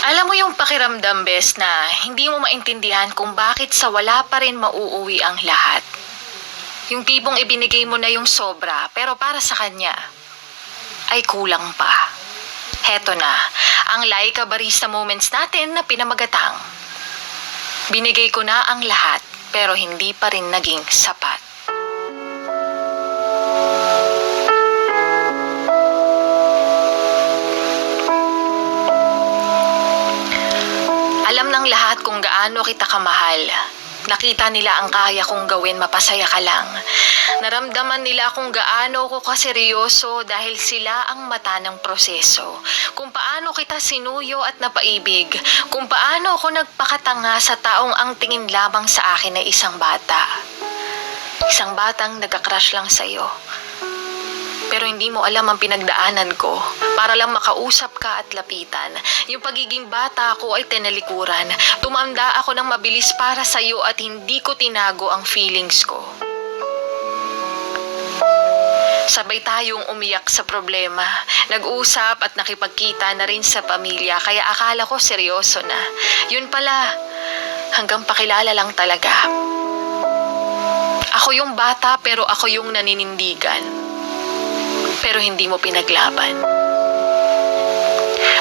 Alam mo yung pakiramdam, bes, na hindi mo maintindihan kung bakit sa wala pa rin mauuwi ang lahat. Yung tipong ibinigay mo na yung sobra, pero para sa kanya, ay kulang pa. Heto na, ang Laika Barista Moments natin na pinamagatang. Binigay ko na ang lahat, pero hindi pa rin naging sapat. Alam ng lahat kung gaano kita kamahal. Nakita nila ang kaya kong gawin, mapasaya ka lang. Naramdaman nila kung gaano ko kaseryoso dahil sila ang mata ng proseso. Kung paano kita sinuyo at napaibig. Kung paano ako nagpakatanga sa taong ang tingin lamang sa akin ay isang bata. Isang batang nagka-crush lang sa'yo. Pero hindi mo alam ang pinagdaanan ko para lang makausap ka at lapitan. Yung pagiging bata ko ay tinalikuran. Tumanda ako ng mabilis para sa'yo at hindi ko tinago ang feelings ko. Sabay tayong umiyak sa problema. Nag-usap at nakipagkita na rin sa pamilya kaya akala ko seryoso na. Yun pala, hanggang pakilala lang talaga. Ako yung bata pero ako yung naninindigan. Pero hindi mo pinaglaban.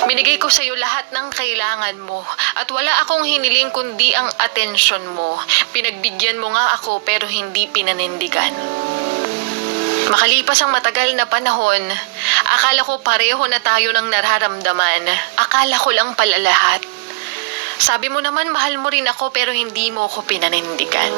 Binigay ko sa iyo lahat ng kailangan mo at wala akong hiniling kundi ang atensyon mo. Pinagbigyan mo nga ako pero hindi pinanindigan. Makalipas ang matagal na panahon, akala ko pareho na tayo ng nararamdaman. Akala ko lang pala lahat. Sabi mo naman mahal mo rin ako pero hindi mo ako pinanindigan.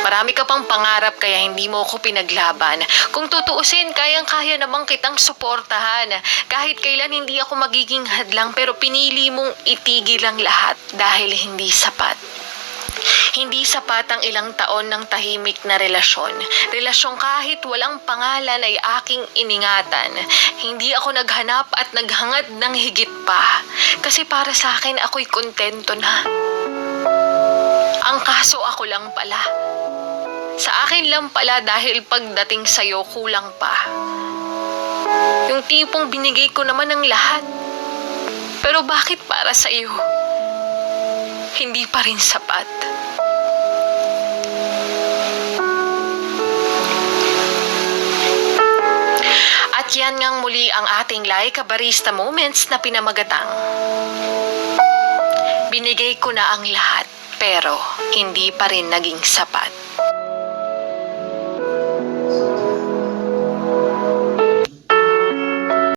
Marami ka pang pangarap kaya hindi mo ako pinaglaban. Kung tutuusin, kayang-kaya namang kitang suportahan. Kahit kailan hindi ako magiging hadlang pero pinili mong itigil ang lahat dahil hindi sapat. Hindi sapat ang ilang taon ng tahimik na relasyon. Relasyon kahit walang pangalan ay aking iningatan. Hindi ako naghanap at naghangad ng higit pa. Kasi para sa akin ako'y kontento na. Ang kaso ako lang pala. Sa akin lang pala dahil pagdating sa'yo kulang pa. Yung tipong binigay ko naman ng lahat. Pero bakit para sa'yo? Hindi pa rin sapat. At yan ngang muli ang ating Laika Barista Moments na pinamagatang. Binigay ko na ang lahat pero hindi pa rin naging sapat.